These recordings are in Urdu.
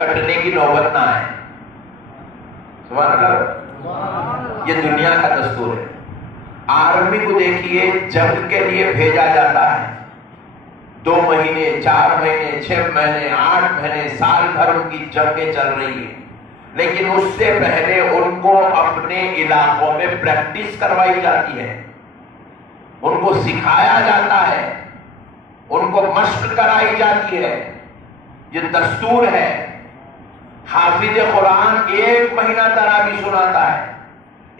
کٹنے کی نوبت نہ آئے. سبحان اللہ. یہ دنیا کا دستور ہے. آرمی کو دیکھیے جنگ کے لیے بھیجا جاتا ہے. 2 مہینے 4 مہینے 6 مہینے 8 مہینے سال بھر ان کی جنگیں چل رہی ہیں، لیکن اس سے پہلے ان کو اپنے علاقوں میں پریکٹس کروائی جاتی ہے، ان کو سکھایا جاتا ہے، ان کو مشق کرائی جاتی ہے. یہ دستور ہے. حافظ قرآن 1 مہینہ تراویح سناتا ہے.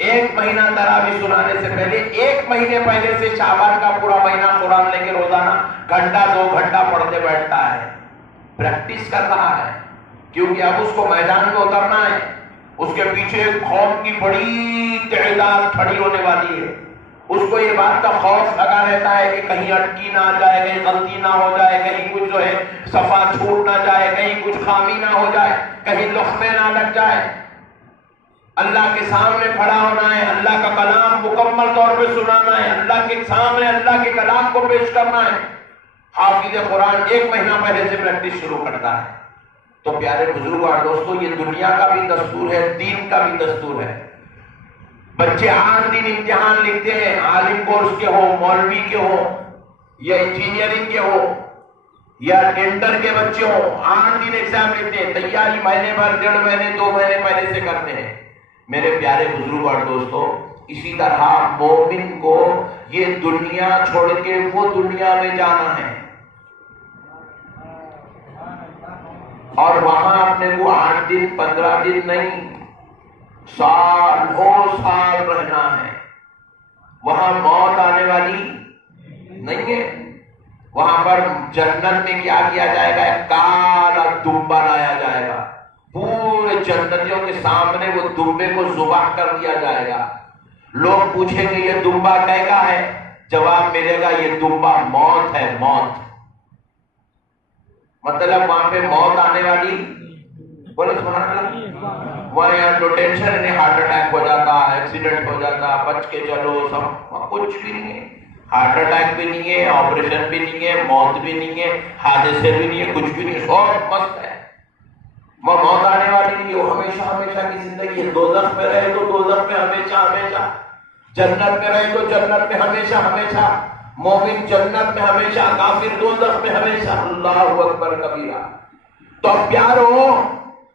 1 مہینہ تراویح سنانے سے پہلے 1 مہینے پہلے سے شعبان کا پورا مہینہ قرآن لے کے روزانہ گھنٹہ 2 گھنٹہ پڑھتے بیٹھتا ہے. پریکٹس کر رہا ہے، کیونکہ اب اس کو میدان میں اترنا ہے. اس کے پیچھے ایک قوم کی بڑی تعداد کھڑی ہونے والی ہے. اس کو یہ بات کا خوف لگا رہتا ہے کہ کہیں اٹکی نہ جائے، کہیں غلطی نہ ہو جائے، کہیں کچھ جو ہے صفا چھوٹ نہ جائے، کہیں کچھ خامی نہ ہو جائے، کہیں لقمے نہ لگ جائے. اللہ کے سامنے کھڑا ہونا ہے، اللہ کا کلام مکمل طور پہ سنانا ہے، اللہ کے سامنے اللہ کے کلام کو پیش کرنا ہے. حافظ قرآن 1 مہینہ پہلے سے پریکٹس شروع کرتا ہے. تو پیارے بزرگ اور دوستو، یہ دنیا کا بھی دستور ہے، دین کا بھی دستور ہے. بچے 8 دن امتحان لکھتے ہیں، عالم کورس کے ہو، مولوی کے ہو، یا انجینئرنگ کے ہو، یا ڈینٹل کے بچے ہو. 8 دن ایگزام لیتے ہیں. تیاری مہینے بھر 1.5 مہینے 2 مہینے پہلے سے کرتے ہیں. میرے پیارے بزرگ اور دوستو، اسی طرح مومن کو یہ دنیا چھوڑ کے وہ دنیا میں جانا ہے، اور وہاں اپنے کو 8 دن 15 دن نہیں، سالوں سال رہنا ہے. وہاں موت آنے والی نہیں ہے. وہاں پر جنت میں کیا کیا جائے گا؟ کالا دمبا لایا جائے گا. پورے جنتیوں کے سامنے وہ دمبے کو ذبح کر دیا جائے گا. لوگ پوچھیں گے یہ دمبا کیا ہے؟ جواب ملے گا یہ دمبا موت ہے. موت مطلب وہاں پہ موت آنے والی. بولو سبحان اللہ. ہمارے یہاں تو ٹینشن نہیں، ہارٹ اٹیک ہو جاتا، ایکسیڈنٹ ہو جاتا، بچ کے چلو، سب کچھ بھی نہیں ہے. ہارٹ اٹیک بھی نہیں ہے، آپریشن بھی نہیں ہے، موت بھی نہیں ہے، حادثے بھی نہیں ہے، کچھ بھی نہیں ہے، سب مست ہے. وہ موت آنے والی نہیں، وہ ہمیشہ ہمیشہ کی زندگی ہے. دوزخ میں رہے تو دوزخ میں ہمیشہ ہمیشہ، جنت میں رہے تو جنت میں ہمیشہ ہمیشہ. مومن جنت میں ہمیشہ، کافر دوزخ میں ہمیشہ. اللہ اکبر کبیرہ. تو پیارو،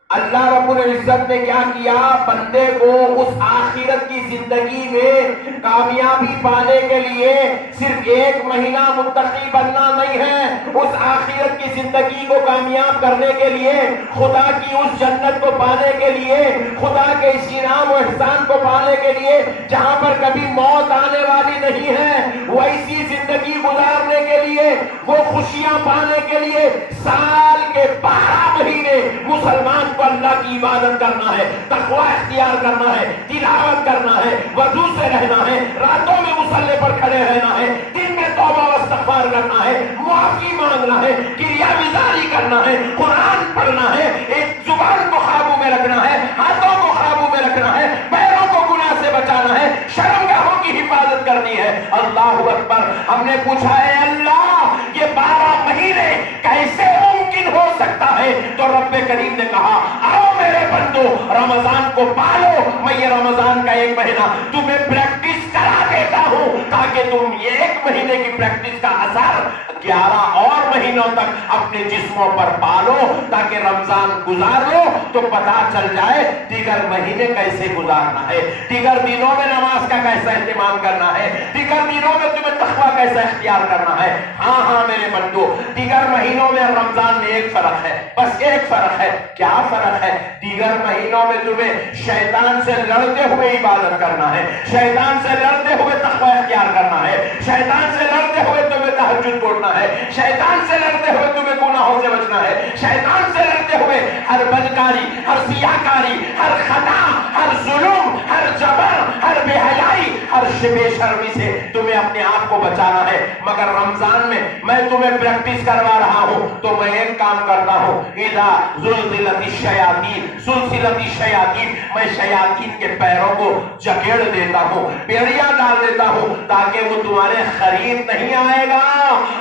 اللہ رب العزت نے کیا کیا؟ بندے کو اس آخرت کی زندگی میں کامیابی پانے کے لیے صرف 1 مہینہ متقی بننا نہیں ہے. اس آخرت کی زندگی کو کامیاب کرنے کے لیے، خدا کی اس جنت کو پانے کے لیے، خدا کے اس انعام و احسان کو پانے کے لیے جہاں پر کبھی موت آنے والی نہیں ہے، ویسی زندگی گزارنے کے لیے، وہ خوشیاں پانے کے لیے سال کے 12 مہینے مسلمان کو اللہ کی عبادت کرنا ہے، تقوی اختیار کرنا ہے، تلاوت کرنا ہے، وضو سے رہنا ہے، راتوں میں مصلی پر کھڑے رہنا ہے، دن میں توبہ و استغفار کرنا ہے، معافی مانگنا ہے، کریا بیزاری کرنا ہے، قرآن پڑھنا ہے، ایک زبان کو قابو میں رکھنا ہے، ہاتھوں کو قابو میں رکھنا ہے، پیروں کو گناہ سے بچانا ہے، شرمگاہوں کی حفاظت کرنی ہے. اللہ اکبر. ہم نے پوچھا ہے اللہ یہ 12 مہینے کیسے ممکن ہو سکتا ہے؟ تو رب کریم نے کہا آؤ میرے بندو، رمضان کو پالو. میں یہ رمضان کا 1 مہینہ تمہیں پریکٹس کرا دیتا ہوں تاکہ تم یہ 1 مہینے کی پریکٹس کا اثر 11 اور مہینوں تک اپنے جسموں پر پالو، تاکہ رمضان گزار لو تو پتا چل جائے دیگر مہینے کیسے گزارنا ہے، دیگر دنوں میں نماز کا کیسا اہتمام کرنا ہے، دیگر دنوں میں تمہیں تقویٰ کیسا اختیار کرنا ہے. ہاں میرے بندو، دیگر مہینوں میں رمضان میں ایک فرق ہے، بس ایک فرق ہے. کیا فرق ہے؟ دیگر مہینوں میں تمہیں شیطان سے لڑتے ہوئے عبادت کرنا ہے، شیطان سے لڑتے ہوئے تقویٰ اختیار کرنا ہے، شیطان سے لڑتے ہوئے تمہیں تہجد پڑھنا ہے، شیطان سے لڑتے ہوئے تمہیں گناہوں سے بچنا ہے، شیطان سے لڑتے ہوئے ہر بدکاری، ہر سیاکاری، ہر خطا، ہر ظلم، ہر جبر، ہر بے حیائی، ہر بے شرمی سے تمہیں اپنے آپ کو بچانا ہے. مگر رمضان میں تمہیں پریکٹس کروا رہا ہوں تو میں ایک کام کرتا ہوں، اذا زلزلت الشیاطین سلسلت الشیاطین، میں شیاطین کے پیروں کو جکڑ دیتا ہوں، بیڑیاں ڈال دیتا ہوں، تاکہ وہ تمہارے قریب نہیں آئے گا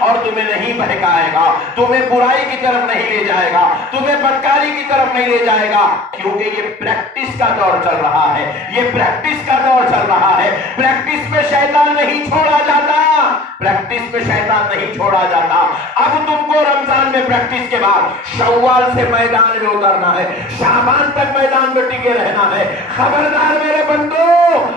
اور تمہیں نہیں بہکائے گا، تمہیں برائی کی طرف نہیں لے جائے گا، تمہیں بدکاری کی طرف نہیں لے جائے گا، کیونکہ یہ پریکٹس کا دور چل رہا ہے، یہ پریکٹس کا دور چل رہا ہے۔ پریکٹس میں شیطان نہیں چھوڑا جاتا، پریکٹس میں شیطان نہیں چھوڑا جاتا۔ اب تم کو رمضان میں پریکٹس کے بعد شوال سے میدان میں اترنا ہے، شعبان تک میدان میں ٹکے رہنا ہے۔ خبردار میرے بندو،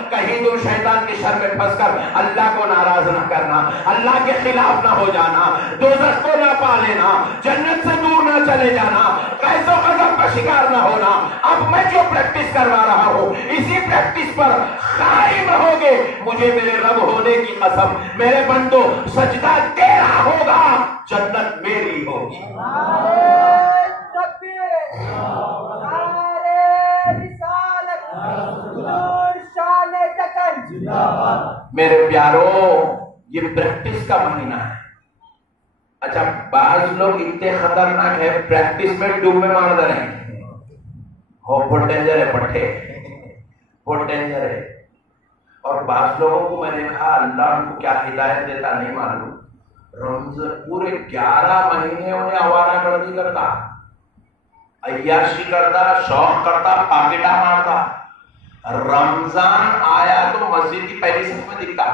کہیں تم شیطان کے شر میں پھنس کر اللہ کو ناراض نہ کرنا، اللہ کے خلاف نہ ہو جانا، دوزخ کو نہ پا لینا، جنت سے دور نہ چلے جانا، قیس و غضب کا شکار نہ ہونا۔ اب میں جو پریکٹس کروا رہا ہوں، اسی پریکٹس پر قائم رہو گے، مجھے میرے رب ہونے کی قسم، میرے بندو سجدہ تیرا ہوگا، جنت میری ہوگی۔ میرے پیارو، یہ پریکٹس کا مہینہ ہے۔ اچھا، بعض لوگ اتنے خطرناک ہے، پریکٹس میں ڈوب میں مار دے رہے ہیں، بہت ڈینجر ہے، پٹھے بہت ڈینجر ہے۔ اور بعض لوگوں کو میں نے کہا اللہ ان کو کیا ہدایت دیتا نہیں معلوم، پورے 11 مہینے انہیں آوارہ گردی کرتا، عیاشی کرتا، شوق کرتا، پاکٹا مارتا، رمضان آیا تو مسجد کی پہلی صف میں دکھتا،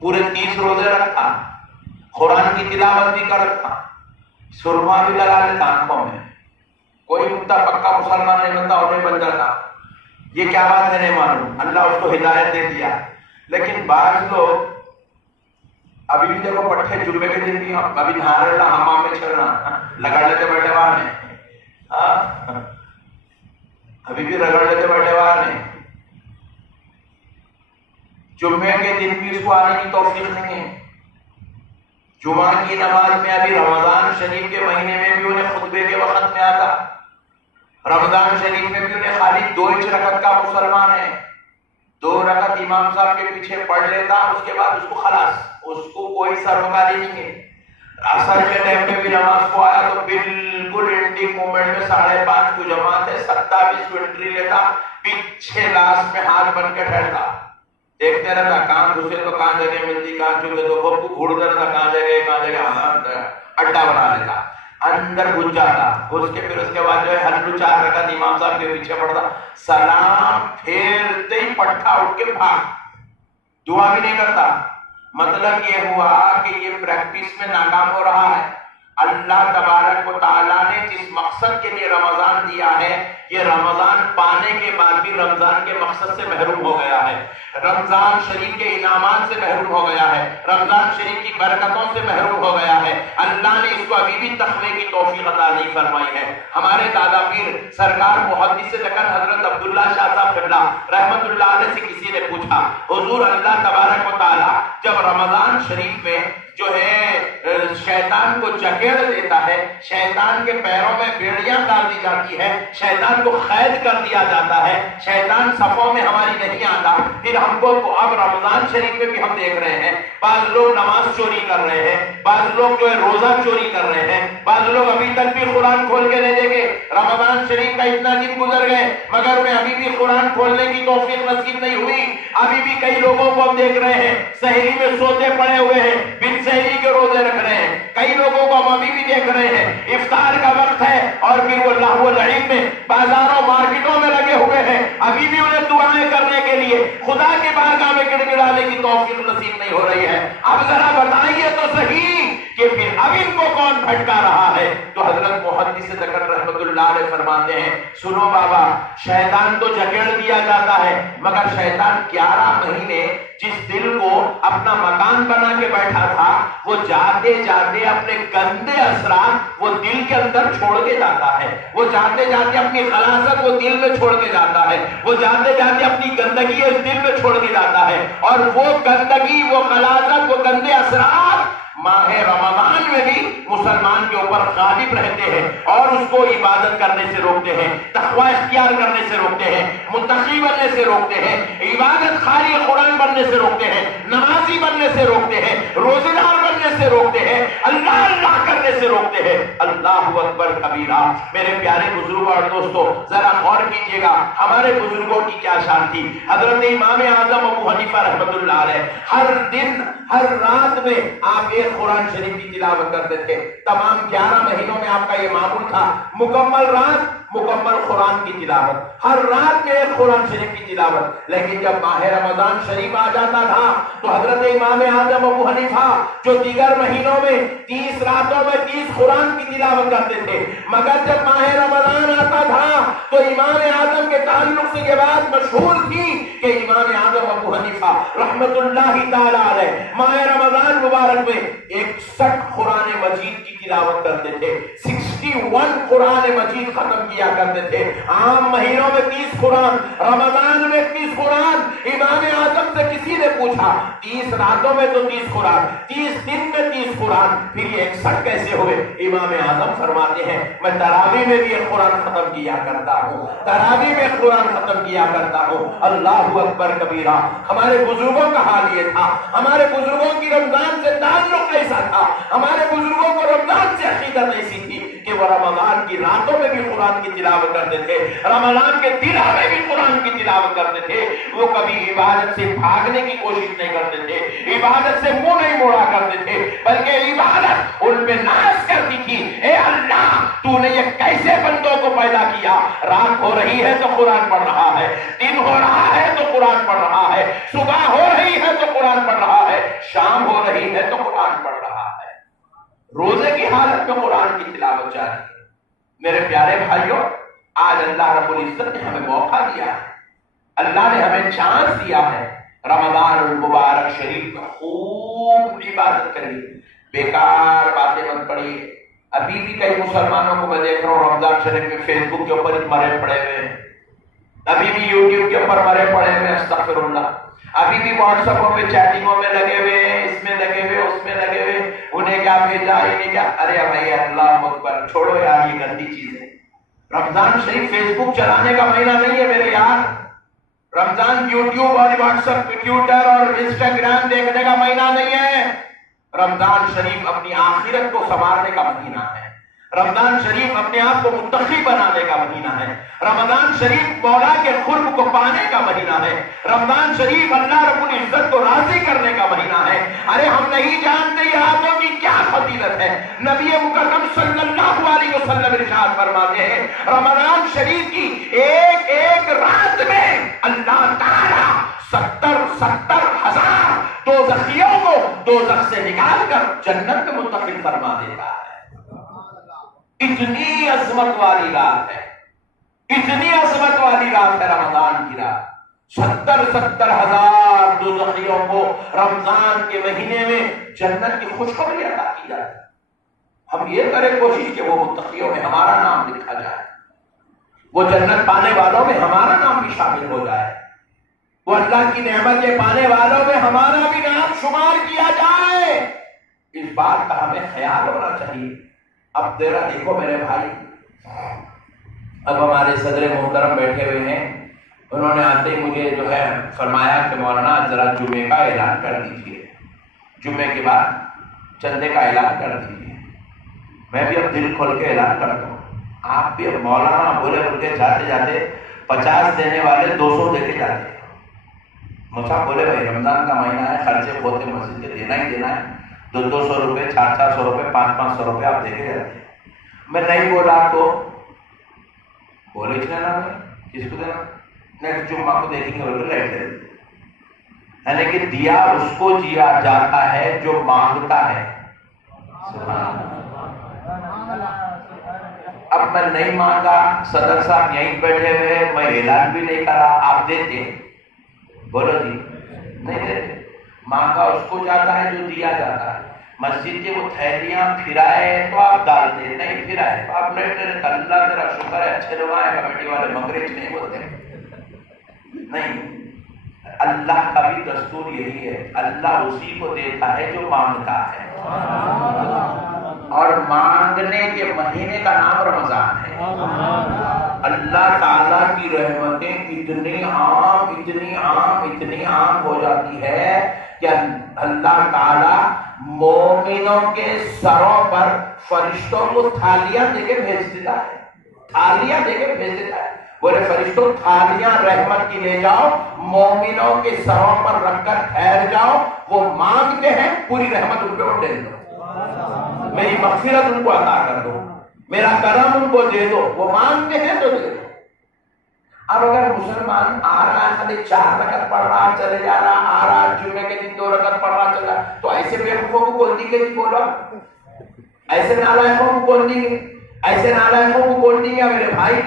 پورے 30 روزے رکھتا، قرآن کی تلاوت بھی کرتا، سرما بھی لگا لیتا آنکھوں میں، کوئی مدہ پکا مسلمان نہیں بنتا، انہیں بن جاتا۔ یہ کیا بات ہے نہیں معلوم، اللہ اس کو ہدایت دے دیا۔ لیکن بعض لوگ ابھی بھی دیکھو پٹھے جمعے کے دن بھی ابھی نہا رہے حمام میں چل رہا، لگڑ لیتے بیٹھے وہاں نے، ابھی بھی رگڑ لیتے بیٹھے وہاں نے۔ جمعے کے دن بھی اس کو آنے کی توفیق نہیں ہے۔ جمعہ کی نماز میں ابھی رمضان شریف کے مہینے میں بھی انہیں خطبے کے وقت میں آتا، رمضان شریف میں بھی انہیں خالی 2 رکعت کا مسلمان ہے، 2 رکعت امام صاحب کے پیچھے پڑھ لیتا، اس کے بعد اس کو خلاص، اس کو کوئی سرمکاری نہیں ہے۔ عصر کے ٹائم میں بھی نماز کو آیا تو بالکل انڈی مومنٹ میں 5:30 کو جماعت ہے، 27 کو انٹری لیتا، پیچھے لاس میں ہاتھ بن کے ٹھہرتا، دیکھتے رہتا، کہاں گھسے تو کہاں جگہ ملتی، کہاں چکے تو بھوک گھوڑتا رہتا، کہاں جگہ اڈا بنا لیتا، اندر گھس جاتا، گھس کے پھر اس کے بعد جو ہے ہلو 4 رکعت امام صاحب کے پیچھے پڑتا، سلام پھیرتے ہی پٹھا اٹھ کے بھاگ، دعا بھی نہیں کرتا۔ مطلب یہ ہوا کہ یہ پریکٹس میں ناکام ہو رہا ہے۔ اللہ تبارک و تعالیٰ نے جس مقصد کے لیے رمضان دیا ہے، یہ رمضان پانے کے بعد بھی رمضان کے مقصد سے محروم ہو گیا ہے، رمضان شریف کے انعامات سے محروم ہو گیا ہے، رمضان شریف کی برکتوں سے محروم ہو گیا ہے۔ اللہ نے اس کو ابھی بھی تقوی کی توفیق عطا نہیں فرمائی ہے۔ ہمارے دادا پیر سرکار محدث دکن حضرت عبداللہ شاہ صاحب قبلہ رحمت اللہ علیہ سے کسی نے پوچھا، حضور اللہ تبارک و تعالیٰ جب رمضان شریف میں جو ہے شیطان کو جکڑ دیتا ہے، شیطان کے پیروں میں بیڑیاں ڈال دی جاتی ہے، شیطان کو قید کر دیا جاتا ہے، شیطان صفوں میں ہماری نہیں آتا، پھر ہم کو اب رمضان شریف میں بھی ہم دیکھ رہے ہیں بعض لوگ نماز چوری کر رہے ہیں، بعض لوگ جو ہے روزہ چوری کر رہے ہیں، بعض لوگ ابھی تک بھی قرآن کھول کے نہیں دیکھے، رمضان شریف کا اتنا دن گزر گئے مگر انہیں ابھی بھی قرآن کھولنے کی توفیق نصیب نہیں ہوئی۔ ابھی بھی کئی لوگوں کو ہم دیکھ رہے ہیں سحری میں سوتے پڑے ہوئے ہیں، بن سحری کے روزے رکھ رہے ہیں، کئی لوگوں کو ہم ابھی بھی دیکھ رہے ہیں افطار کا وقت ہے اور پھر وہ لہو و لعب میں بازاروں مارکیٹوں میں لگے ہوئے ہیں، ابھی بھی انہیں دعائیں کرنے کے لیے خدا کے بارگاہ میں گڑ گڑانے کی توفیق نصیب نہیں ہو رہی ہے۔ اب ذرا بتائیے تو صحیح کہ پھر اب ان کو کون بھٹکا رہا ہے؟ تو حضرت محدث دکن رحمت اللہ علیہ فرماتے ہیں، سنو بابا، شیطان تو جکڑ دیا جاتا ہے مگر شیطان 11 مہینے جس دل کو اپنا مکان بنا کے بیٹھا تھا، وہ جاتے جاتے اپنے گندے اثرات وہ دل کے اندر چھوڑ کے جاتا ہے، وہ جاتے جاتے اپنی خلاصت وہ دل میں چھوڑ کے جاتا ہے، وہ جاتے جاتے اپنی گندگی اس دل میں چھوڑ کے جاتا ہے، اور وہ گندگی، وہ خلاصت، وہ گندے اثرات ماہ رمضان میں بھی مسلمان کے اوپر غالب رہتے ہیں اور اس کو عبادت کرنے سے روکتے ہیں، تقوی اختیار کرنے سے روکتے ہیں، متقی بننے سے روکتے ہیں، عبادت خاری قرآن بننے سے روکتے ہیں، نمازی بننے سے روکتے ہیں، روزے دار بننے سے روکتے ہیں، اللہ اللہ کرنے سے روکتے ہیں۔ اللہ اکبر کبیرہ۔ میرے پیارے بزرگوں اور دوستوں، ذرا غور کیجیے گا ہمارے بزرگوں کی کیا شان تھی۔ حضرت امام اعظم ابو حنیفہ رحمۃ اللہ علیہ ہر دن ہر رات میں آپ ایک قرآن شریف کی تلاوت کرتے تھے. تمام 11 مہینوں میں آپ کا یہ معمول تھا. مکمل رات مکمل قرآن کی تلاوت, ہر رات میں ایک قرآن شریف کی تلاوت. لیکن جب ماہ رمضان شریف آ جاتا تھا تو حضرت امام اعظم ابو حنیفہ جو دیگر مہینوں میں 30 راتوں میں 30 قرآن کی تلاوت کرتے تھے, مگر جب ماہ رمضان آتا تھا تو امام اعظم کے تعلق سے یہ بات مشہور تھی کہ امام اعظم ابو حنیفہ رحمت اللہ تعالی علیہ ماہ رمضان مبارک میں 61 قرآن مجید کی تلاوت کرتے تھے. 61 قرآن مجید ختم کیا کرتے تھے. عام مہینوں میں 30 قرآن, رمضان میں 30 قرآن. امام اعظم سے کسی نے پوچھا 30 راتوں میں تو 30 قرآن, 30 دن میں 30 قرآن, پھر یہ 61 کیسے ہوئے؟ امام اعظم فرماتے ہیں میں تراویح میں بھی ایک قرآن ختم کیا کرتا ہوں, تراویح میں قرآن ختم کیا کرتا ہوں. اللہ اکبر کبیرہ. ہمارے بزرگوں کا حال یہ تھا, ہمارے بزرگوں کی رمضان سے تعلق ایسا تھا, ہمارے بزرگوں کو رمضان سے عقیدت ایسی تھی کہ وہ رمضان کی راتوں میں بھی قرآن کی تلاوت کرتے تھے, رمضان کے دنوں میں بھی قرآن کی تلاوت کرتے تھے. وہ کبھی عبادت سے بھاگنے کی کوشش نہیں کرتے تھے, عبادت سے منہ نہیں موڑا کرتے تھے, بلکہ عبادت ان پہ ناز کرتی تھی. اے اللہ تو نے یہ کیسے بندوں کو پیدا کیا؟ رات ہو رہی ہے تو قرآن پڑھ رہا ہے, دن ہو رہا ہے تو قرآن پڑھ رہا ہے, صبح ہو رہی ہے تو قرآن پڑھ رہا ہے, شام ہو رہی ہے تو قرآن پڑھ رہا ہے. روزے کی حالت میں قرآن کی تلاوت جاری ہے. میرے پیارے بھائیوں, آج اللہ رب العزت نے ہمیں موقع دیا ہے, اللہ نے ہمیں چانس دیا ہے. رمضان المبارک شریف میں خوب عبادت کریے, بیکار باتیں مت پڑھیے. ابھی بھی کئی مسلمانوں کو میں دیکھ رہا ہوں رمضان شریف میں فیس بک کے اوپر مرے پڑے ہوئے ہیں, ابھی بھی یوٹیوب کے اوپر مرے پڑے ہوئے, استغفر اللہ. ابھی بھی واٹس ایپوں پہ چیٹنگوں میں لگے ہوئے ہیں, اس میں لگے ہوئے, اس میں لگے ہوئے. انہیں کیا بھیجا, انہیں کیا. ارے بھائی اللہ اکبر, چھوڑو یار یہ گندی چیز ہے. رمضان شریف فیس بک چلانے کا مہینہ نہیں ہے میرے یار. رمضان یوٹیوب اور واٹس ایپ, ٹویٹر اور انسٹاگرام دیکھنے کا مہینہ نہیں ہے. رمضان شریف اپنی آخرت کو سنوارنے کا مہینہ ہے. رمضان شریف اپنے آپ کو متقی بنانے کا مہینہ ہے. رمضان شریف مولا کے قرب کو پانے کا مہینہ ہے. رمضان شریف اللہ رب العزت کو راضی کرنے کا مہینہ ہے. ارے ہم نہیں جانتے یہ راتوں کی کیا فضیلت ہے. نبی مکرم صلی اللہ علیہ وسلم ارشاد فرماتے ہیں رمضان شریف کی ایک ایک رات میں اللہ تعالی 70,000 دوزخیوں کو دوزخ سے نکال کر جنت میں منتقل فرما دیتا ہے. اتنی عظمت والی رات ہے, اتنی عظمت والی رات ہے رمضان کی رات. 70,000 دوزخیوں کو رمضان کے مہینے میں جنت کی خوشخبری عطا کی جاتی ہے. ہم یہ کریں کوشش کہ وہ متقیوں میں ہمارا نام لکھا جائے, وہ جنت پانے والوں میں ہمارا نام بھی شامل ہو جائے, وہ اللہ کی نعمتیں پانے والوں میں ہمارا بھی نام شمار کیا جائے. اس بات کا ہمیں خیال ہونا چاہیے. اب ذرا دیکھو میرے بھائی, اب ہمارے صدر محترم بیٹھے ہوئے ہیں, انہوں نے آتے ہی مجھے جو ہے فرمایا کہ مولانا ذرا جمعے کا اعلان کر دیجیے, جمعے کے بعد چندے کا اعلان کر دیجیے. میں بھی اب دل کھول کے اعلان کرتا ہوں, آپ بھی اب مولانا بولے بول کے جاتے جاتے 50 دینے والے 200 دے کے جاتے. مجھے بولے بھائی رمضان کا مہینہ ہے, خرچے ہوتے مسجد کے دینا ہی دینا ہے, 200 روپے, 400 روپے, 500 روپے آپ دے کے جاتے ہیں. میں نہیں بولا تو بولے نا, کس کو دینا, نیکسٹ جمعہ کو دیکھیں گے بولے لائٹ دے. یعنی کہ دیا اس کو دیا جاتا ہے جو مانگتا ہے. اب میں نہیں مانگا, صدر صاحب یہیں بیٹھے ہوئے, میں اعلان بھی نہیں کرا, آپ دیتے بولو جی نہیں دیتے. مانگا اس کو جاتا ہے جو دیا جاتا ہے. مسجد کے وہ تھیلیاں پھرائے تو آپ ڈالتے, نہیں پھرائے تو آپ نہیں دیتے. اللہ تیرا شکر ہے اچھے لوگ آئے, کمیٹی والے مغرب نہیں بولتے نہیں. اللہ کا بھی دستور یہی ہے, اللہ اسی کو دیتا ہے جو مانگتا ہے, اور مانگنے کے مہینے کا نام رمضان ہے. اللہ تعالیٰ کی رحمتیں اتنی عام اتنی عام اتنی عام ہو جاتی ہے کہ اللہ تعالیٰ مومنوں کے سروں پر فرشتوں کو تھالیاں دے کے بھیج دیتا ہے, تھالیاں دے کے بھیج دیتا ہے. بولے فرشتوں تھالیاں رحمت کی لے جاؤ، مومنوں کے سروں پر رکھ کر ٹھہر جاؤ، وہ مانگتے ہیں پوری رحمت ان پہ اڈیل دو، میری مغفرت ان کو عطا کر دو، میرا کرم ان کو دے دو، وہ مانگتے ہیں تو دے دو۔ اب اگر مسلمان آ رہا ہے خالی 4 رکعت پڑھ رہا چلے جا رہا، آ رہا جمعے کے دن 2 رکعت پڑھ رہا چلا، تو ایسے بیوقوفوں کو کون دیں گے؟ جی بولو، ایسے نالائقوں کو کون دیں گے؟ ایسے نالائقوں کو کون دیں گے میرے بھائی؟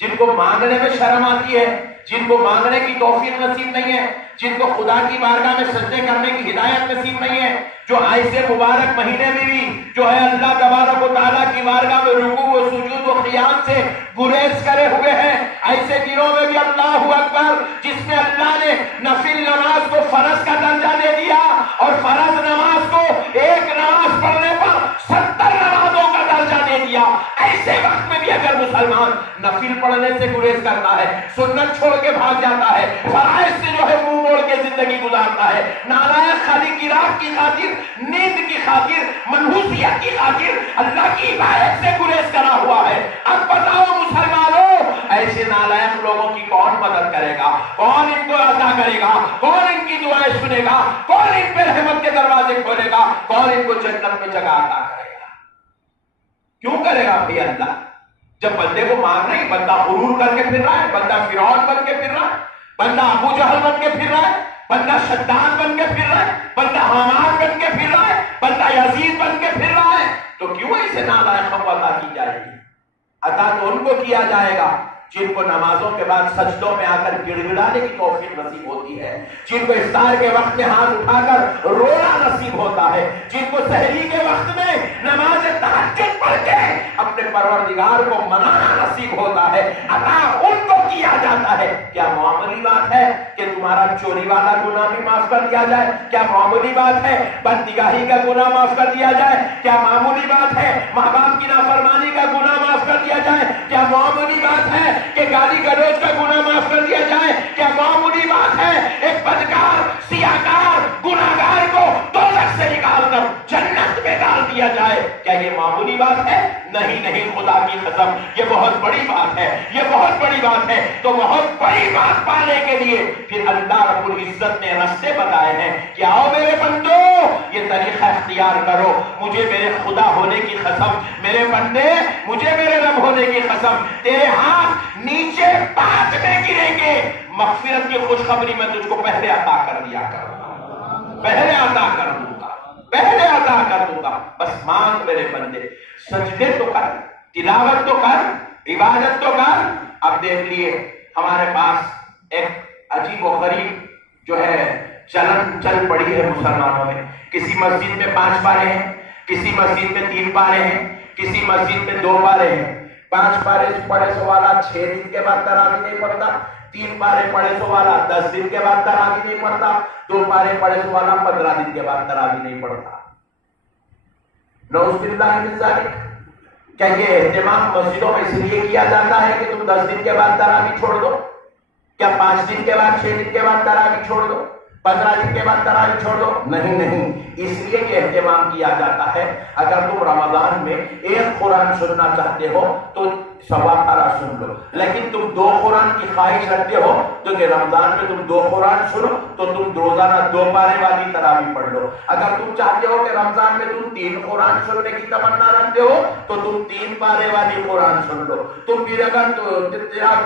جن کو مانگنے میں شرم آتی ہے، جن کو مانگنے کی توفیق نصیب نہیں ہے، جن کو خدا کی بارگاہ میں سجدے کرنے کی ہدایت نصیب نہیں ہے، جو ایسے مبارک مہینے میں بھی جو ہے اللہ تبارک و تعالیٰ کی بارگاہ میں رکوع و سجود و قیام سے گریز کرے ہوئے ہیں، ایسے دنوں میں بھی اللہ اکبر، جس میں اللہ نے نفل نماز کو فرض کا درجہ دے دیا اور فرض نماز کو ایک نماز پڑھنے پر 70 نمازوں کا درجہ دے دیا، ایسے وقت میں بھی اگر مسلمان نفل پڑھنے سے گریز کرتا ہے، سنت چھوڑ کے بھاگ جاتا ہے، فرائض سے جو ہے منہ موڑ کے زندگی گزارتا ہے، نالائق خالی گراف کی خاطر، نیند کی خاطر، منحوسیت کی خاطر اللہ کی عبادت سے گریز کرا ہوا ہے، اب بتاؤ مسلمانوں، ایسے نالائق لوگوں کی کون مدد کرے گا؟ کون ان کو عطا کرے گا؟ کون ان کی دعائیں سنے گا؟ کون ان پہ رحمت کے دروازے کھولے گا؟ کون ان کو جنت میں جگہ عطا کرے گا؟ کیوں کرے گا بھائی اللہ؟ جب بندے کو مانگ رہے، بندہ غرور کر کے پھر رہا ہے، بندہ فرعون بن کے پھر رہا ہے، بندہ ابو جہل بن کے پھر رہا ہے، بندہ شداد بن کے پھر رہا ہے، بندہ حامان بن کے پھر رہا ہے، بندہ یزید بن کے پھر رہا ہے، تو کیوں ایسے نالائقوں کو عطا کی جائے گی؟ عطا تو ان کو کیا جائے گا جن کو نمازوں کے بعد سجدوں میں آ کر گڑ گڑانے کی توفیق نصیب ہوتی ہے، جن کو افطار کے وقت میں ہاتھ اٹھا کر رونا نصیب ہوتا ہے، جن کو سحری کے وقت میں نماز تہجد پڑھ کے اپنے پروردگار کو منانا نصیب ہوتا ہے، عطا ان کو کیا جاتا ہے۔ کیا معمولی بات ہے کہ تمہارا چوری والا گناہ بھی معاف کر دیا جائے؟ کیا معمولی بات ہے بدنگاہی کا گناہ معاف کر دیا جائے؟ کیا معمولی بات ہے ماں باپ کی نافرمانی کا گناہ معاف کر دیا جائے؟ کیا معمولی بات ہے کہ گالی گلوچ کا گناہ معاف کر دیا جائے؟ کیا معمولی بات ہے ایک بدکار، سیاہکار، گناہگار کو دوزخ سے نکال کر جنت میں ڈال دیا جائے؟ کیا یہ معمولی بات ہے؟ نہیں نہیں، خدا کی قسم یہ بہت بڑی بات ہے، یہ بہت بڑی بات ہے۔ تو بہت بڑی بات پانے کے لیے پھر اللہ رب العزت نے راستے بتائے ہیں کہ آؤ میرے بندو، یہ طریقہ اختیار کرو، مجھے میرے خدا ہونے کی قسم، میرے بندے مجھے میرے رب ہونے کی قسم، تیرے ہاتھ نیچے پانچ میں گریں گے، مغفرت کی خوشخبری میں تجھ کو پہلے عطا کر دیا کروں گا، پہلے عطا کر دوں گا، پہلے عطا کر دوں گا، بس مانگ میرے بندے، سجدے تو کر، تلاوت تو کر، عبادت تو کر۔ اب دیکھ لیے ہمارے پاس ایک عجیب و غریب جو ہے چلن چل پڑی ہے مسلمانوں میں، کسی مسجد میں 5 پارے ہیں، کسی مسجد میں 3 پارے ہیں، کسی مسجد میں 2 پارے ہیں، 5 پارے پڑھے سو والا 6 دن کے بعد تراویح نہیں پڑھتا، 3 پارے پڑھے سو والا 10 دن کے بعد تراویح نہیں پڑھتا، 2 پارے پڑھے سو والا 15 دن کے بعد تراویح نہیں پڑھتا۔ نعوذ باللہ من ذالک۔ کیا یہ اہتمام مسجدوں میں اس لیے کیا جاتا ہے کہ تم 10 دن کے بعد تراویح چھوڑ دو؟ کیا 5 دن کے بعد 6 دن کے بعد تراویح چھوڑ دو؟ 15 دن کے بعد تراویح چھوڑ دو؟ نہیں نہیں، اس لیے کہ اہتمام کیا جاتا ہے اگر تم رمضان میں 1 قرآن سننا چاہتے ہو تو سوا پارہ سن لو، لیکن تم 2 قرآن کی خواہش رکھتے ہو تو کہ رمضان میں تم 2 قرآن سنو تو تم روزانہ 2 پارے والی تراویح پڑھ لو۔ اگر تم چاہتے ہو کہ رمضان میں تم 3 قرآن سننے کی تمنا رکھتے ہو تو تم 3 پارے والی قرآن سن لو، تم پھر اگر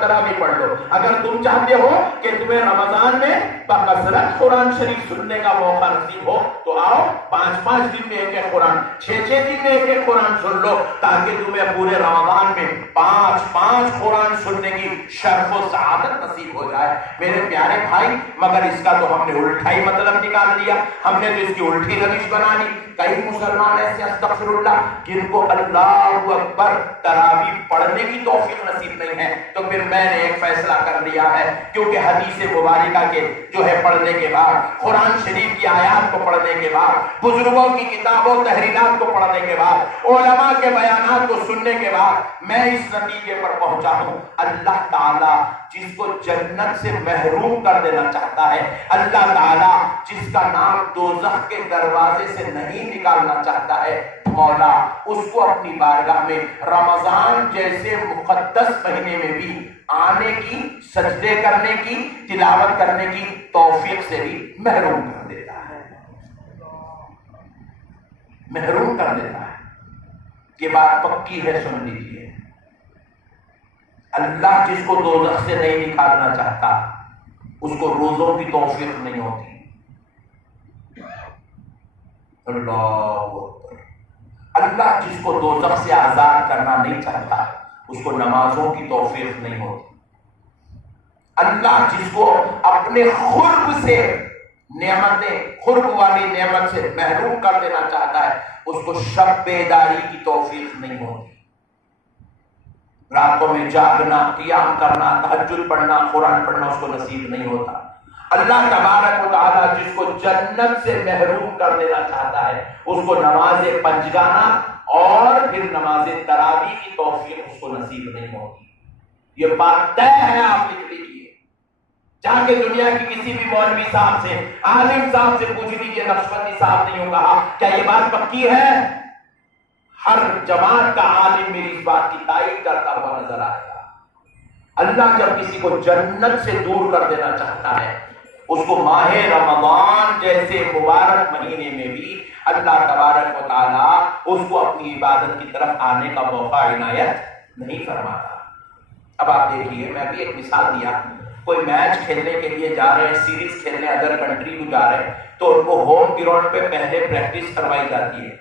تراویح پڑھ لو۔ اگر تم چاہتے ہو کہ تمہیں رمضان میں بکثرت قرآن شریف سننے کا موقع نصیب ہو تو آؤ 5-5 دن میں 1-1 قرآن، 6-6 دن میں 1-1 قرآن سن لو، تاکہ تمہیں پورے رمضان میں 5 قرآن سننے کی شرف و سعادت نصیب ہو جائے۔ میرے پیارے بھائی، مگر اس کا تو ہم نے الٹا ہی مطلب نکال لیا، ہم نے تو اس کی الٹی روش بنا لی۔ کئی مسلمان ایسے استغفر اللہ جن کو اللہ اکبر تراویح پڑھنے کی توفیق نصیب نہیں ہے، تو پھر میں نے ایک فیصلہ کر لیا ہے، کیونکہ حدیث مبارکہ کے جو ہے پڑھنے کے بعد، قرآن شریف کی آیات کو پڑھنے کے بعد، بزرگوں کی کتابوں تحریرات کو پڑھنے کے بعد، علماء کے بیانات کو سننے کے بعد میں اس نتیجے پر پہنچ پہنچا ہوں. اللہ تعالیٰ جس کو جنت سے محروم کر دینا چاہتا ہے، اللہ تعالیٰ جس کا نام دوزخ کے دروازے سے نہیں نکالنا چاہتا ہے، مولا اس کو اپنی بارگاہ میں رمضان جیسے مقدس مہینے میں بھی آنے کی، سجدے کرنے کی، تلاوت کرنے کی توفیق سے بھی محروم کر دیتا ہے، محروم کر دیتا ہے. یہ بات پکی ہے، سن لیجیے. اللہ جس کو دوزخ سے نہیں نکالنا چاہتا اس کو روزوں کی توفیق نہیں ہوتی. اللہ اکبر. اللہ جس کو دوزخ سے آزاد کرنا نہیں چاہتا اس کو نمازوں کی توفیق نہیں ہوتی. اللہ جس کو اپنے قرب سے نعمتیں، قرب والی نعمت سے محروم کر دینا چاہتا ہے اس کو شب بیداری کی توفیق نہیں ہوتی. راتوں میں جاگنا، قیام کرنا، تہجد پڑھنا، قرآن پڑھنا اس کو نصیب نہیں ہوتا. اللہ تبارک و تعالیٰ جس کو جنت سے محروم کر دینا چاہتا ہے اس کو نماز پنجگانہ اور پھر نماز تراویح کی توفیق اس کو نصیب نہیں ہوتی. یہ بات طے ہے، آپ لکھ لیجیے. جا کے دنیا کی کسی بھی مولوی صاحب سے، عالم صاحب سے پوچھ لیجیے، نقشبندی صاحب نے یوں کہا، کیا یہ بات پکی ہے؟ ہر جماعت کا عالم میری اس بات کی تائید کرتا ہوا نظر آئے گا. اللہ جب کسی کو جنت سے دور کر دینا چاہتا ہے اس کو ماہ رمضان جیسے مبارک مہینے میں بھی اللہ تبارک و تعالیٰ اس کو اپنی عبادت کی طرف آنے کا موقع عنایت نہیں فرماتا. اب آپ دیکھیے، میں بھی ایک مثال دیا. کوئی میچ کھیلنے کے لیے جا رہے ہیں، سیریز کھیلنے ادر کنٹری کو جا رہے ہیں تو ان کو ہوم گراؤنڈ پہ پہلے پریکٹس کروائی جاتی ہے،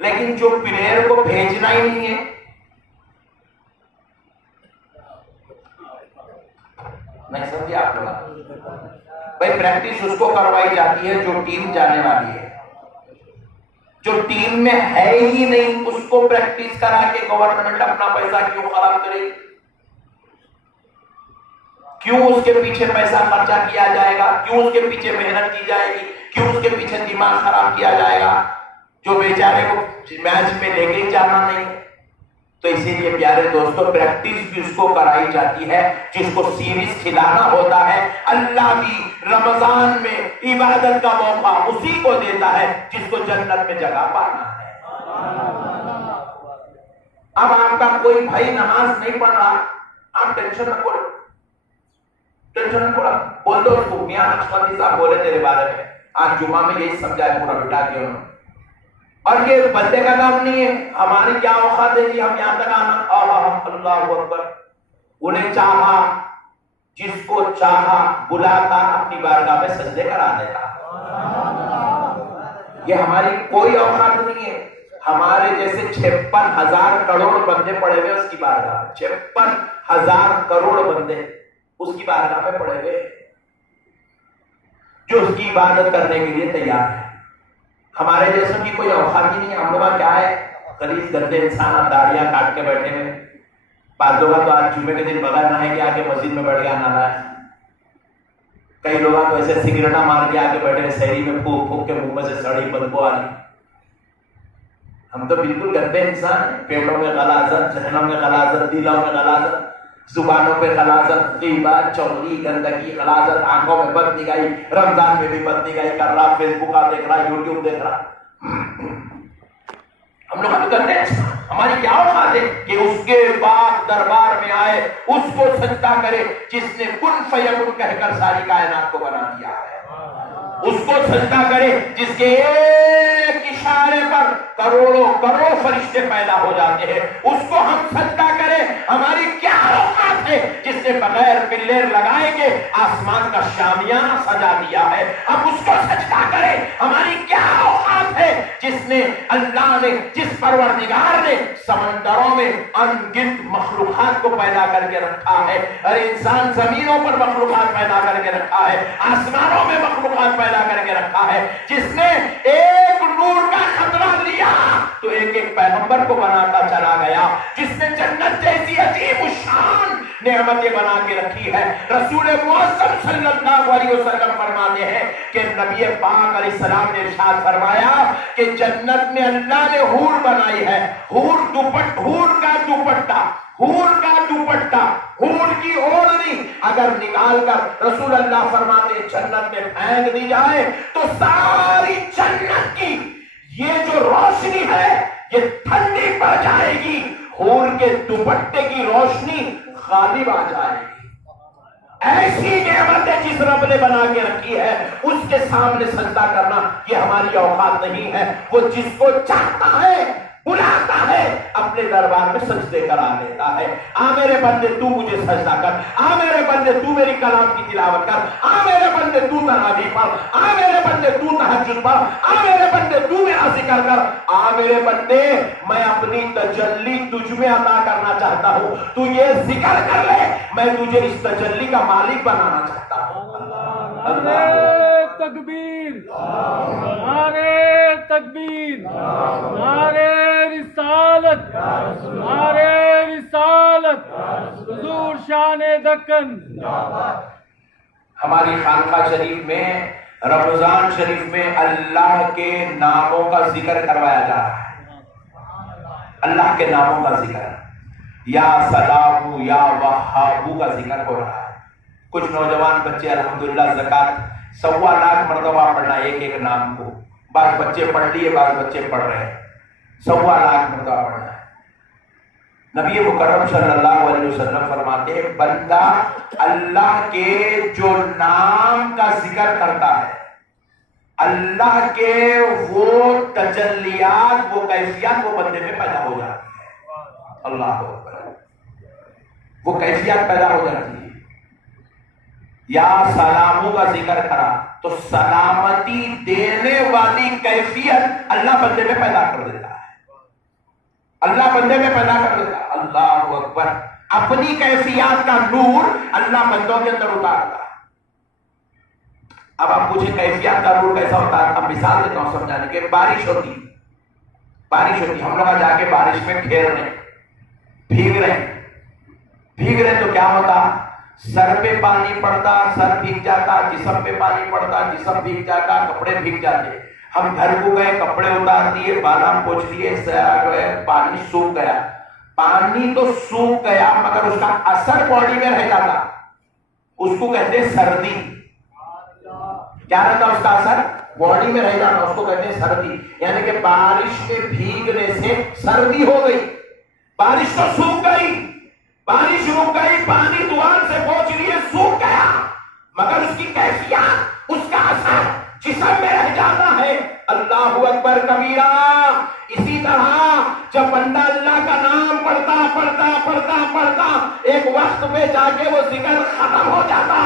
لیکن جو پلیئر کو بھیجنا ہی نہیں ہے، نہیں سمجھے آپ لوگ؟ بھائی پریکٹس اس کو کروائی جاتی ہے جو ٹیم جانے والی ہے. جو ٹیم میں ہے ہی نہیں اس کو پریکٹس کرا کے گورنمنٹ اپنا پیسہ کیوں خراب کرے گی؟ کیوں اس کے پیچھے پیسہ خرچہ کیا جائے گا؟ کیوں اس کے پیچھے محنت کی جائے گی؟ کیوں اس کے پیچھے دماغ خراب کیا جائے گا جو بیچارے کو میچ میں لے کے جانا نہیں؟ تو اسی لیے پیارے دوستوں پریکٹس بھی اس کو کرائی جاتی ہے جس کو سیریز کھلانا ہوتا ہے. اللہ بھی رمضان میں عبادت کا موقع اسی کو دیتا ہے جس کو جنت میں جگہ پانا ہے. اب آپ کا کوئی بھائی نماز نہیں پڑھ رہا، آپ ٹینشن نہ کرو، ٹینشن نہ کرو، بول دو اس کو، میاں نقشبندی صاحب بولے تیرے بارے میں، آج جمعہ میں یہی سمجھایا پورا بٹا کے انہوں نے. اور یہ بندے کا کام نہیں ہے، ہماری کیا اوقات ہے جی ہم یہاں تک آنا. اللہ اکبر. انہیں چاہا، جس کو چاہا بلاتا، اپنی بارگاہ میں سجدے کرا دیتا. یہ ہماری کوئی اوقات نہیں ہے. ہمارے جیسے 56,000 کروڑ بندے پڑے ہوئے اس کی بارگاہ میں، 56,000 کروڑ بندے اس کی بارگاہ میں پڑے ہوئے جو اس کی عبادت کرنے کے لیے تیار ہے. ہمارے جیسوں کی کوئی اوقات ہی نہیں ہے. ہم لوگ کیا ہے، غلیظ گندے انسان، داڑیاں کاٹ کے بیٹھے ہوئے. بعض لوگ تو آج جمعے کے دن بغیر نہائے کے آگے مسجد میں بیٹھ گیا نہانا ہے. کئی لوگ تو ایسے سگریٹا مار کے آگے بیٹھے شہری میں پھونک پھونک کے منہ میں سے سڑی بدبو آ رہی. ہم تو بالکل گندے انسان ہیں. پیٹوں میں غلاظت، ذہنوں میں غلاظت، دلوں میں غلاظت، زبانوں پہ غلاظت، غیبت، چغلی، گندگی، غلاظت، آنکھوں میں بد نگاہی، رمضان میں بھی بد نگاہی کر رہا، فیس بک دیکھ رہا، یوٹیوب دیکھ رہا. ہم لوگ تو کرتے ہیں. ہماری کیا اوقات ہے کہ اس کے بعد دربار میں آئے، اس کو سجدہ کرے جس نے کن فیکن کہہ کر ساری کائنات کو بنا دیا ہے. اس کو سجدہ کرے جس کے ایک اشارے پر کروڑوں کروڑ فرشتے پیدا ہو جاتے ہیں. اس کو ہم سجدہ کریں. ہماری کیا اوقات ہے جس نے بغیر پلر لگائے کے آسمان کا شامیانہ سجا دیا ہے. اب اس کو سجدہ کریں. ہماری کیا اوقات ہے جس نے اللہ نے، جس پروردگار نے سمندروں میں ان گنت مخلوقات کو پیدا کر کے رکھا ہے. ارے انسان زمینوں پر مخلوقات پیدا کر کے رکھا ہے، آسمانوں میں مخلوقات پیدا کر کے رکھا ہے. جس نے ایک نور کا خطرہ لیا تو ایک ایک پیغمبر کو بناتا چلا گیا. جس نے جنت جیسی عجیب الشان نعمتیں بنا کے رکھی ہے. رسول معظم صلی اللہ علیہ وسلم فرماتے ہیں کہ نبی پاک علیہ السلام نے ارشاد فرمایا کہ جنت میں اللہ نے حور بنائی ہے. حور کا دوپٹہ، حور کا دوپٹہ، حور کی اوڑھنی اگر نکال کر رسول اللہ فرماتے جنت میں پھینک دی جائے تو ساری جنت کی یہ جو روشنی ہے یہ ٹھنڈی پڑ جائے گی، حور کے دوپٹے کی روشنی غالب آ جائے گی۔ ایسی نعمت ہے جس رب نے بنا کے رکھی ہے، اس کے سامنے سجدہ کرنا یہ ہماری اوقات نہیں ہے۔ وہ جس کو چاہتا ہے بلاتا ہے، اپنے دربار میں سجدے کرا لیتا ہے۔ آ میرے بندے تو مجھے سجدہ کر، آ میرے بندے تو میری کلام کی تلاوت کر، آ میرے بندے تو تراویح پڑھ، آ میرے بندے تو تہجد پڑھ، آ میرے بندے تو میرا ذکر کر، آ میرے بندے میں اپنی تجلی تجھ میں عطا کرنا چاہتا ہوں، تو یہ ذکر کر لے، میں تجھے اس تجلی کا مالک بنانا چاہتا ہوں۔ نعرے تکبیر، نعرے تکبیر، نعرے رسالت، نعرے رسالت، حضور شان دکن۔ ہماری خانقاہ شریف میں رمضان شریف میں اللہ کے ناموں کا ذکر کروایا جا رہا ہے، اللہ کے ناموں کا ذکر، یا سلام یا وہاب کا ذکر ہو رہا ہے۔ کچھ نوجوان بچے الحمدللہ زکوٰۃ 1.25 لاکھ مرتبہ پڑھنا ایک ایک نام کو، بعض بچے پڑھ لیے، بعض بچے پڑھ رہے ہیں، 1.25 لاکھ مرتبہ پڑھنا ہے۔ نبی مکرم صلی اللہ علیہ وسلم فرماتے ہیں بندہ اللہ کے جو نام کا ذکر کرتا ہے، اللہ کے وہ تجلیات، وہ کیفیات وہ بندے میں پیدا ہو جاتی ہے۔ اللہ اکبر، وہ کیفیات پیدا ہو جاتی ہے۔ یا سلاموں کا ذکر کرا تو سلامتی دینے والی کیفیت اللہ بندے میں پیدا کر دیتا ہے، اللہ بندے میں پیدا کر دیتا ہے۔ اللہ اکبر، اپنی کیفیات کا نور اللہ بندوں کے اندر اتارتا ہے۔ اب آپ پوچھیں کیفیات کا نور کیسا ہوتا ہے؟ اب مثال دیتا ہوں سمجھانے کے۔ بارش ہوتی، ہم لوگ جا کے بارش میں کھیل رہے، بھیگ رہے تو کیا ہوتا؟ سر پہ پانی پڑتا، سر بھیگ جاتا، جسم پہ پانی پڑتا، جسم بھیگ جاتا، کپڑے بھیگ جاتے۔ ہم گھر کو گئے، کپڑے اتار دیے، بادام پوچھ لیے، جو ہے پانی سوکھ گیا۔ پانی تو سوکھ گیا مگر اس کا اثر باڈی میں رہ جاتا، اس کو کہتے ہیں سردی۔ کیا رہتا اس کا اثر؟ باڈی میں رہ جانا، اس کو کہتے ہیں سردی۔ یعنی کہ بارش میں بھیگنے سے سردی ہو گئی، بارش تو سوکھ گئی، بارش رک گئی، پانی دوار سے پہنچ لیے، سوکھ گیا، مگر اس کی کیفیت، اس کا اثر جسم میں رہ جاتا ہے۔ اللہ اکبر کبیرہ۔ اسی طرح جب بندہ اللہ کا نام پڑھتا ایک وقت پہ جا کے وہ ذکر ختم ہو جاتا،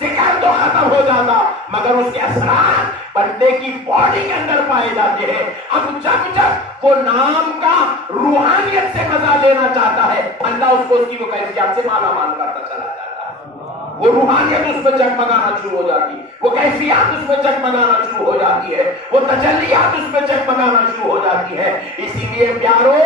ذکر تو ختم ہو جاتا مگر اس کے اثرات بندے کی باڈی کے اندر پائے جاتے ہیں۔ اب جب وہ نام کا روحانیت سے مزہ لینا چاہتا ہے، اللہ اس کو اس کی وہ کیفیات سے مالا مال کرتا چلا جاتا ہے۔ وہ روحانیت اس میں جگمگانا شروع ہو جاتی ہے، وہ کیفیات اس میں جگمگانا شروع ہو جاتی ہے، وہ تجلیات اس میں جگمگانا شروع ہو جاتی ہے۔ اسی لیے پیارو،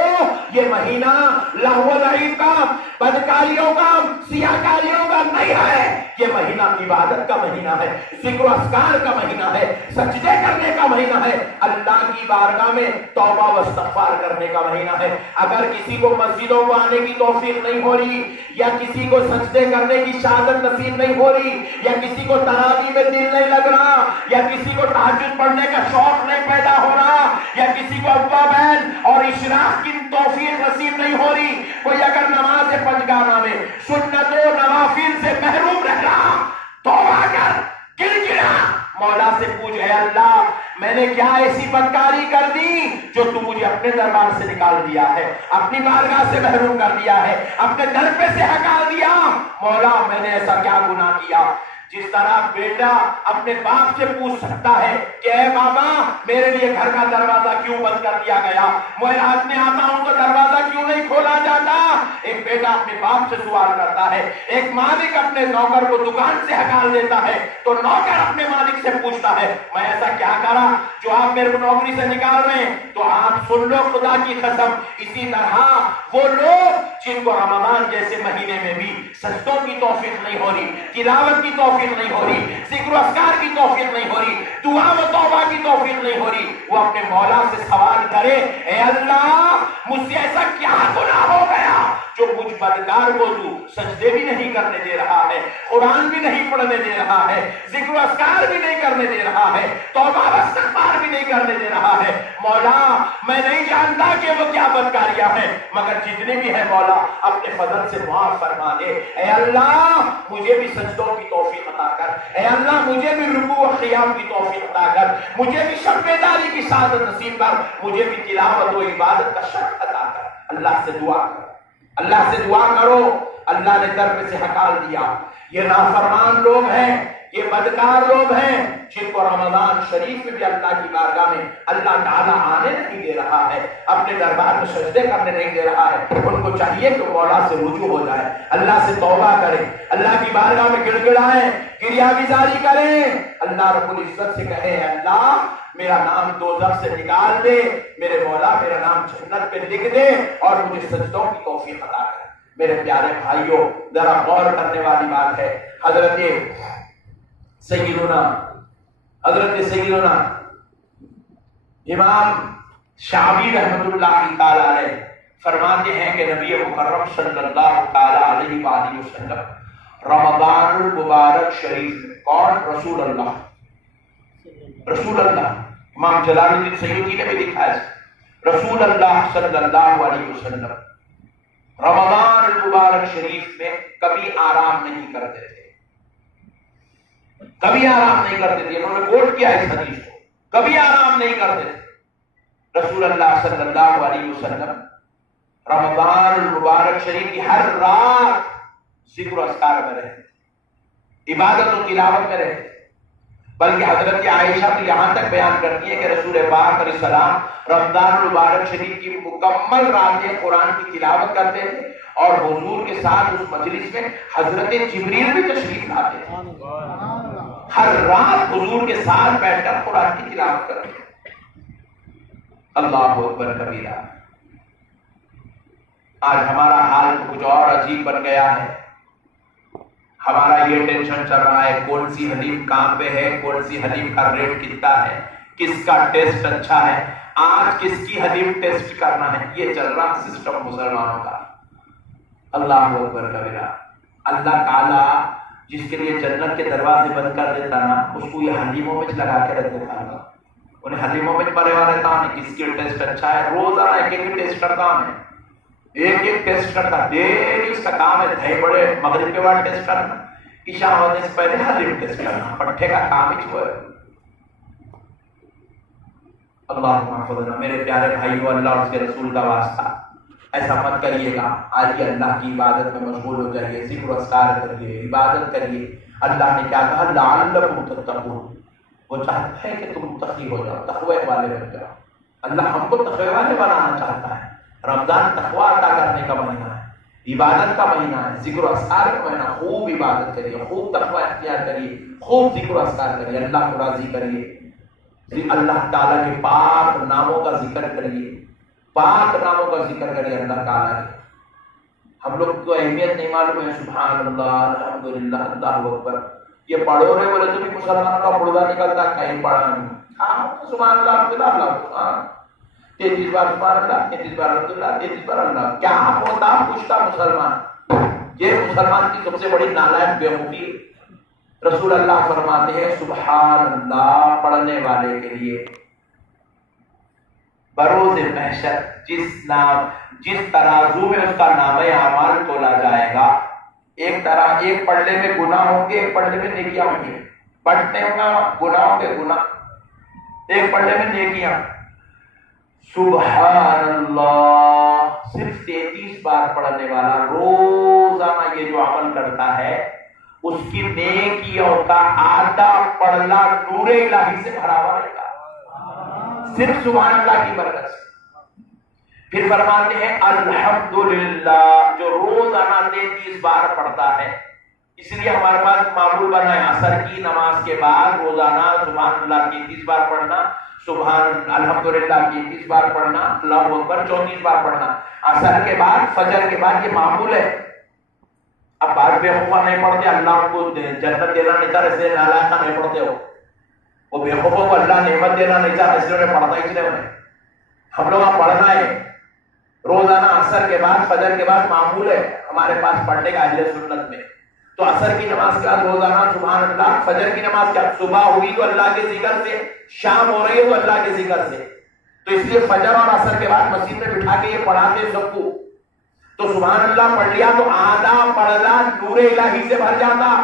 یہ مہینہ لہو و لعب کا، بدکاریوں کا، سیاکاریوں کا نہیں ہے، یہ مہینہ عبادت کا مہینہ ہے، ذکر و اذکار کا مہینہ ہے، سجدے کرنے کا مہینہ ہے، اللہ کی بارگاہ میں توبہ و استغفار کرنے کا مہینہ ہے۔ اگر کسی کو مسجدوں کو آنے کی توفیق نہیں ہو رہی، یا کسی کو سجدے کرنے کی شہادت نصیب نہیں ہو رہی، یا کسی کو تراویح میں دل نہیں لگ رہا، یا کسی کو تہجد پڑھنے کا شوق نہیں پیدا ہو رہا، یا کسی کو اوابین اور اشراق کی توفیق نصیب نہیں ہو رہی، کوئی اگر نماز پنجگانہ میں سنت و نوافل سے محروم رہ رہا، توبہ کر، گر گرا، مولا سے پوچھ، اے اللہ میں نے کیا ایسی بدکاری کر دی جو تو مجھے اپنے دربار سے نکال دیا ہے، اپنی بارگاہ سے محروم کر دیا ہے، اپنے در پہ سے ہٹا دیا، مولا میں نے ایسا کیا گناہ کیا۔ جس طرح بیٹا اپنے باپ سے پوچھ سکتا ہے کہ اے بابا میرے لیے گھر کا دروازہ کیوں بند کر دیا گیا، میں رات میں آتا ہوں تو دروازہ کیوں نہیں کھولا جاتا، ایک بیٹا اپنے باپ سے سوال کرتا ہے، ایک مالک اپنے نوکر کو دکان سے ہکال دیتا ہے تو نوکر اپنے مالک سے پوچھتا ہے میں ایسا کیا کرا جو آپ میرے کو نوکری سے نکال رہے ہیں، تو آپ سن لو خدا کی قسم۔ اسی طرح وہ لوگ جن کو رمضان جیسے مہینے میں بھی سجدوں کی توفیق نہیں ہو رہی، تلاوت کی توفیق نہیں ہو رہی، ذکر و اذکار کی توفیق نہیں ہو رہی، دعا و توبہ کی توفیق نہیں ہو رہی، وہ اپنے مولا سے سوال کرے، اے اللہ مجھ سے ایسا کیا گناہ ہو گیا جو کچھ بدکار کو تو سجدے بھی نہیں کرنے دے رہا ہے، قرآن بھی نہیں پڑھنے دے رہا ہے، ذکر و اذکار بھی نہیں کرنے دے رہا ہے، توبہ و استغفار بھی نہیں کرنے دے رہا ہے، مولا میں نہیں جانتا کہ وہ کیا بدکاریاں ہیں، مگر جتنی بھی ہے مولا اپنے فضل سے معاف فرما دے۔ اے اللہ مجھے بھی سجدوں کی توفیق عطا کر، اے اللہ مجھے بھی رکوع و قیام کی توفیق عطا کر، مجھے بھی شب بیداری کی سعادت نصیب کر، مجھے بھی تلاوت و عبادت کا شرف عطا کر۔ اللہ سے دعا کر، اللہ سے دعا کرو۔ اللہ نے در میں سے ہٹال دیا، یہ نافرمان لوگ ہیں، یہ بدکار لوگ ہیں جن کو رمضان شریف میں بھی اللہ کی بارگاہ میں اللہ تعالیٰ آنے نہیں دے رہا ہے، اپنے دربار میں سجدے کرنے نہیں دے رہا ہے۔ ان کو چاہیے کہ مولا سے رجوع ہو جائے، اللہ سے توبہ کریں، اللہ کی بارگاہ میں گڑ گڑائیں، گریہ گزاری کریں، اللہ رب العزت سے کہیں اللہ میرا نام دوزخ سے نکال دے، میرے مولا میرا نام جنت پہ لکھ دے اور مجھے سجدوں کی توفیق عطا کر۔ میرے پیارے بھائیوں ذرا غور کرنے والی بات ہے، حضرت سیدنا امام شعبی رحمت اللہ تعالی علیہ فرماتے ہیں کہ نبی مکرم صلی اللہ تعالی علیہ وآلہ وسلم رمضان المبارک شریف میں کون؟ رسول اللہ امام جلال الدین سیوطی نے بھی لکھا ہے، رسول اللہ صلی اللہ علیہ وسلم رمضان المبارک شریف میں کبھی آرام نہیں کرتے تھے، کبھی آرام نہیں کرتے تھے۔ انہوں نے کوٹ کیا اس حدیث کو، کبھی آرام نہیں کرتے تھے رسول اللہ صلی اللہ علیہ وسلم۔ رمضان المبارک شریف کی ہر رات ذکر و اذکار میں رہتے، عبادت و تلاوت میں رہتے، بلکہ حضرت عائشہ تو یہاں تک بیان کرتی ہے کہ رسول پاک علیہ السلام رمضان المبارک شریف کی مکمل راتیں قرآن کی تلاوت کرتے تھے اور حضور کے ساتھ اس مجلس میں حضرت جبریل بھی تشریف لاتے تھے، ہر رات حضور کے ساتھ بیٹھ کر قرآن کی تلاوت کرتے تھے۔ اللہ اکبر کبیرہ۔ آج ہمارا حال کچھ اور عجیب بن گیا ہے، ہمارا یہ ٹینشن چل رہا ہے کون سی حلیم کام پہ ہے، کون سی حلیم کا ریٹ کتنا ہے، کس کا ٹیسٹ اچھا ہے، آج کس کی حلیم ٹیسٹ کرنا ہے، یہ چل رہا سسٹم مسلمانوں کا۔ اللہ اکبر کبیرہ۔ اللہ تعالیٰ جس کے لیے جنت کے دروازے بند کر دیتا نا، اس کو یہ حلیموں میں لگا کے رکھ دیتا نا، انہیں حلیموں میں پڑے ہوا رہتا ہے کس کی ٹیسٹ اچھا ہے، روزانہ ایک ایک ٹیسٹ کرتا ہے، ایک ایک ٹیسٹ کرتا، ڈیلی اس کا کام ہے، دہی بڑے مغرب کے بعد ٹیسٹ کرنا، عشاء ہونے سے پہلے حلیم ٹیسٹ کرنا، پٹھے کا کام ہی چھوڑ۔ اللہ محفظنا۔ میرے پیارے بھائیو، اللہ اور اس کے رسول کا واسطہ ایسا مت کریے گا، آج اللہ کی عبادت میں مشغول ہو جائیے، ذکر و اذکار کریے، عبادت کریے۔ اللہ نے کیا کہا؟ لعلکم تتقون، وہ چاہتا ہے کہ تم متقی ہو جاؤ، تقوی والے بن جاؤ۔ اللہ ہم کو تقوی والے بنانا چاہتا ہے۔ رمضان تقوی عطا کرنے کا مہینہ ہے، عبادت کا مہینہ ہے، ذکر و اذکار کا مہینہ۔ خوب عبادت کریے، خوب تقوی اختیار کریے، خوب ذکر و اذکار کریے، اللہ کو راضی کریے، اللہ تعالیٰ کے پاک ناموں کا ذکر کریے، پاک ناموں کا ذکر کریے اللہ تعالیٰ کے۔ ہم لوگ کو اہمیت نہیں معلوم ہے، سبحان اللہ، الحمدللہ، اللہ اکبر، یہ پڑھو رہے بولے تو بھی مسلمانوں کا پڑھا نکلتا، کہیں پڑھا نہیں، ہاں سبحان اللہ، الحمدللہ، اللہ 33 بار سبحان اللہ، 33 بار الحمدللہ، 33 بار اللہ، کیا ہوتا پوچھتا مسلمان؟ یہ مسلمان کی سب سے بڑی نالائق بیوقوفی۔ رسول اللہ فرماتے ہیں سبحان اللہ پڑھنے والے کے لیے بروز محشر جس ترازو میں اس کا نامہ اعمال تولا جائے گا، ایک پڑھنے میں گناہ ہوں گے، ایک پڑھنے میں نیکیاں ہوں گے، پڑھنے ہوں گا گناہ ہوں گے، گناہ، ایک پڑھنے میں نیکیاں۔ سبحان اللہ صرف 33 بار پڑھنے والا روزانہ یہ جو عمل کرتا ہے، اس کی نیکیوں کا آدھا پڑھنا نور الہی سے بھرا ہوا رہے گا، صرف سبحان اللہ کی برکت سے۔ پھر فرماتے ہیں الحمدللہ، جو روزانہ 33 بار پڑھتا ہے، اس لیے ہمارے پاس معمول بنا ہے عصر کی نماز کے بعد روزانہ سبحان اللہ 33 بار پڑھنا، سبحان الحمدللہ 33 بار پڑھنا، اللہ اکبر 34 بار پڑھنا، عصر کے بعد فجر کے بعد، یہ معمول ہے۔ اب بعض بیوقوفہ نہیں پڑھتے، اللہ کو جنت دینا نہیں چاہتا، اس لیے نالائقہ نہیں پڑھتے ہو، وہ بیوقوفوں کو اللہ نعمت دینا نہیں چاہتا، اس لیے انہیں پڑھتا، اس لیے انہیں ہم لوگ پڑھنا ہے، روزانہ عصر کے بعد فجر کے بعد معمول ہے ہمارے پاس پڑھنے کا اہل سنت میں. تو عصر کی نماز کے بعد روزانہ سبحان اللہ. فجر کی نماز کیا صبح ہوئی تو اللہ کے ذکر سے, شام ہو رہی ہے تو اللہ کے ذکر سے. تو اس لیے فجر اور عصر کے بعد مسجد میں بٹھا کے یہ پڑھاتے سب کو. تو سبحان اللہ پڑھ لیا تو آدھا پڑھنا نور الہی سے بھر جاتا.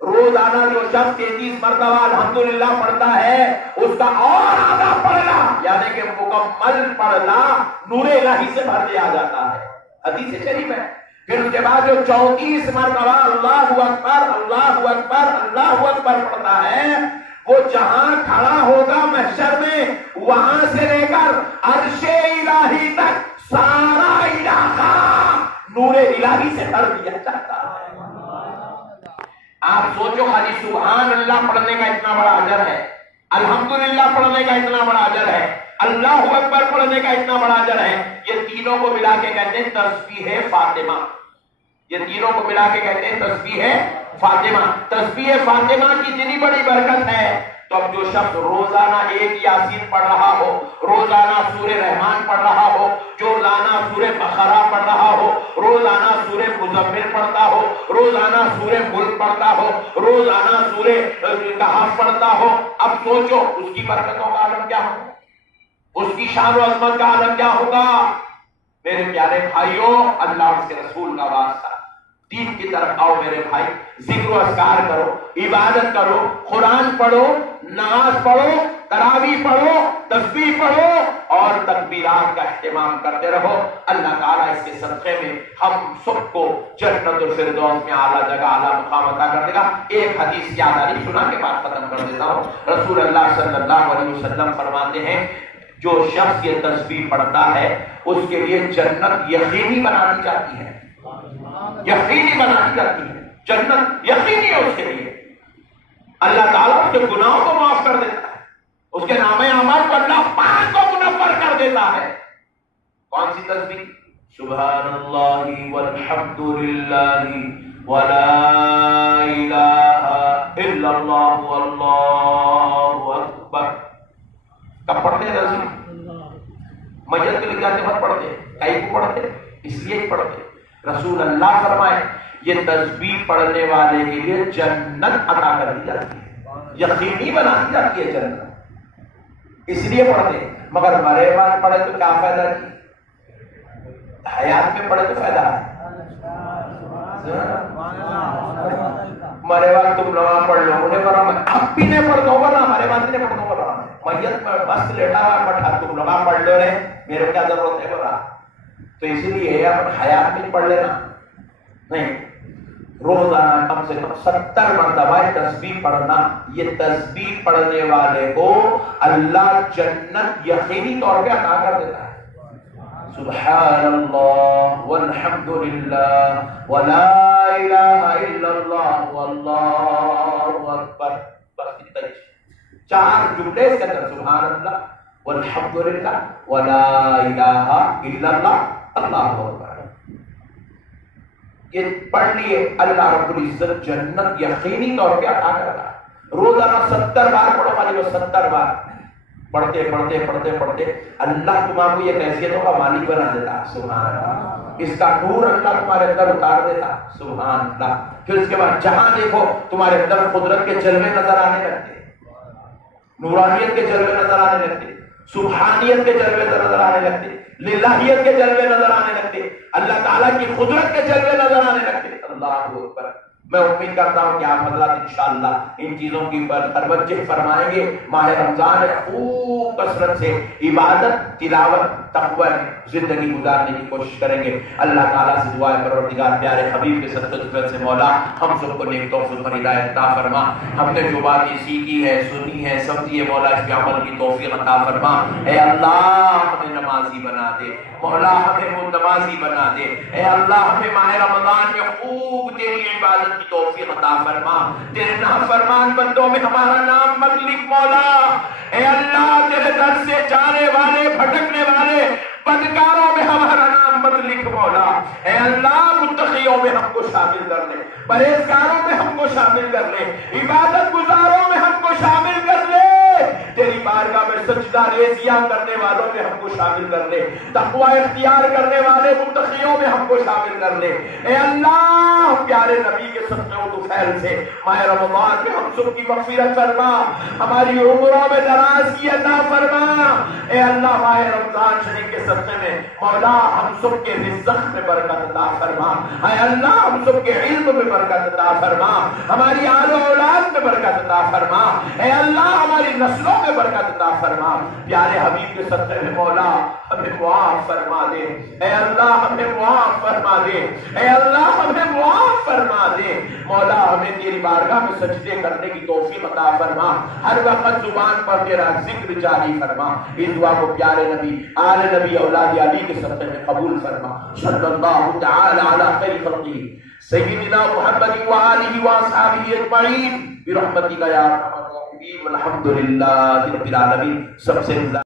روزانہ جو شخص 33 مرتبہ الحمدللہ پڑھتا ہے اس کا اور آدھا پڑھنا یعنی کہ مکمل پڑھنا نور الہی سے بھر دیا جاتا ہے. حدیث شریف ہے. پھر اس کے بعد جو 34 مرتبہ اللہ اکبر اللہ اکبر اللہ اکبر پڑھتا ہے وہ جہاں کھڑا ہوگا محشر میں وہاں سے لے کر عرش الہی تک سارا علاقہ نور الہی سے بھر دیا جاتا ہے. آپ سوچو خالی سبحان اللہ پڑھنے کا اتنا بڑا اجر ہے, الحمدللہ پڑھنے کا اتنا بڑا اجر ہے, اللہ اکبر پڑھنے کا اتنا بڑا اجر ہے. یہ تینوں کو ملا کے کہتے ہیں تسبیح فاطمہ. یہ تینوں کو ملا کے کہتے ہیں تسبیح فاطمہ. تسبیح فاطمہ کی اتنی بڑی برکت ہے. تو اب جو شخص روزانہ ایک یاسین پڑھ رہا ہو, روزانہ سورہ رحمان پڑھ رہا ہو, جو روزانہ سورہ بقرہ پڑھ رہا ہو, روزانہ سورہ مزمل پڑھتا ہو, روزانہ سورہ ملک پڑھتا ہو, روزانہ سورہ کہف پڑھتا ہو, اب سوچو اس کی برکتوں کا عالم کیا ہوگا, اس کی شان و عظمت کا عالم کیا ہوگا. میرے پیارے بھائیوں, اللہ اور اس کے رسول کا واسطہ, دین کی طرف آؤ میرے بھائی. ذکر و اذکار کرو, عبادت کرو, قرآن پڑھو, نماز پڑھو, تراویح پڑھو, تسبیح پڑھو اور تکبیرات کا اہتمام کرتے رہو. اللہ تعالیٰ اس کے صدقے میں ہم سب کو جنت الفردوس میں اعلیٰ جگہ اعلیٰ مقام عطا کر دے گا. ایک حدیث یاد آ رہی, سنا کے بعد ختم کر دیتا ہوں. رسول اللہ صلی اللہ علیہ وسلم فرماتے ہیں جو شخص یہ تسبیح پڑھتا ہے اس کے لیے جنت یقینی بنا دی جاتی ہے. یقینی بنا دی جاتی ہے, جنت یقینی ہے اس کے لیے. اللہ تعالیٰ اس کے گناہوں کو معاف کر دیتا ہے, اس کے نام اعمال کو اللہ پاک کو منور کر دیتا ہے. کون سی تسبیح؟ سبحان اللہ والحمد للہ ولا الہ الا اللہ واللہ اکبر. کب پڑھتے ہیں تسبیح؟ میت کے لکھ جاتے وقت پڑھتے ہیں. کئی کو پڑھتے اس لیے ہی پڑھتے. رسول اللہ فرمائے یہ تسبیح پڑھنے والے کے لیے جنت عطا کر دی جاتی ہے, یقینی بنا دی جاتی ہے جنت, اس لیے پڑھتے. مگر مرے بعد پڑھے تو کیا فائدہ جی؟ حیات میں پڑھے تو فائدہ ہے. مرے بعد تم نماز پڑھ لو, انہیں پڑھا میں اب بھی نہیں پڑھتا ہوں نا, مرے بعد نہیں پڑھتا ہوں. میت میں بس لیٹا ہوا بیٹھا, تم نماز پڑھ لو رہے, میرے کیا ضرورت ہے بولا. تو اسی لیے اپن حیات میں پڑھ لینا نہیں, روزانہ کم سے کم 70 مرتبہ تسبیح پڑھنا. یہ تسبیح پڑھنے والے کو اللہ جنت یقینی طور پہ عطا کر دیتا ہے. سبحان اللہ والحمد للہ ولا الہ الا اللہ واللہ اکبر. بس اتنا 4 جملے اس کے اندر, سبحان اللہ والحمد للہ ولا الہ الا اللہ اللہ اکبر. یہ پڑھ لیے اللہ رب العزت جنت یقینی طور پہ عطا کرتا. روزانہ 70 بار پڑھو, خالی وہ 70 بار پڑھتے پڑھتے پڑھتے پڑھتے اللہ تمہارے کو یہ کیفیتوں کا مالک بنا دیتا. سبحان اللہ. اس کا نور اللہ تمہارے اندر اتار دیتا. سبحان اللہ. پھر اس کے بعد جہاں دیکھو تمہارے اندر قدرت کے جلوے نظر آنے لگتے, نورانیت کے جلوے نظر آنے لگتے, سبحانیت کے جلوے نظر آنے لگتے, للہیت کے جلوے نظر آنے لگتے, اللہ تعالیٰ کی قدرت کے جلوے نظر آنے لگتے. اللہ اکبر. میں امید کرتا ہوں کہ آپ حضرات انشاءاللہ ان چیزوں کی توجہ فرمائیں گے. ماہ رمضان میں خوب کثرت سے عبادت, تلاوت, تقوی میں زندگی گزارنے کی کوشش کریں گے. اللہ تعالیٰ سے دعا ہے پروردگار پیارے حبیب کے صدقے سے مولا ہم سب کو نیک توفیق اور ہدایت عطا فرما. ہم نے جو باتیں سیکھی ہے, سنی ہے, سمجھی ہے, مولا اس کے عمل کی توفیق عطا فرما. اے اللہ ہمیں نمازی بنا دے, مولا ہمیں نمازی بنا دے. اے اللہ ہمیں ماہ رمضان میں خوب تیری عبادت کی توفیق عطا فرما. تیرے نافرمان بندوں میں ہمارا نام مت لکھ مولا. اے اللہ تیرے در سے جانے والے, بھٹکنے والے بدکاروں میں ہمارا نام مت لکھ مولا. اے اللہ متقیوں میں ہم کو شامل کر لے, پرہیزگاروں میں ہم کو شامل کر لے, عبادت گزاروں میں ہم کو شامل کر لے. تیری بارگاہ میں سجدہ ریزیاں کرنے والوں میں ہم کو شامل کر لے، تقوی اختیار کرنے والے متقیوں میں ہم کو شامل کر لے۔ اے اللہ پیارے نبی کے صدقے و طفیل سے ماہ رمضان میں ہم سب کی مغفرت فرما، ہماری عمروں میں درازی عطا فرما۔ اے اللہ ماہ رمضان شریف کے صدقے میں مولا ہم سب کے رزق میں برکت عطا فرما، اے اللہ ہم سب کے علم میں برکت عطا فرما، ہماری آل و اولاد میں برکت عطا فرما، اے اللہ ہماری نسلوں میں برکت عطا فرما۔ پیارے حبیب کے صدقے میں مولا ہمیں معاف فرما دے، اے اللہ ہمیں معاف فرما دے، اے اللہ ہمیں معاف فرما دے۔ مولا ہمیں تیری بارگاہ میں سجدے کرنے کی توفیق عطا فرما، ہر وقت زبان پر تیرا ذکر جاری فرما۔ اس دعا کو پیارے نبی آل نبی اولاد علی کے صدقے میں قبول فرما۔ صلی اللہ تعالی علی خیر خلقہ سیدنا محمد وآلہ واصحابہ اجمعین برحمتک یا ارحم الراحمین والحمد للہ رب العالمین۔ سب سے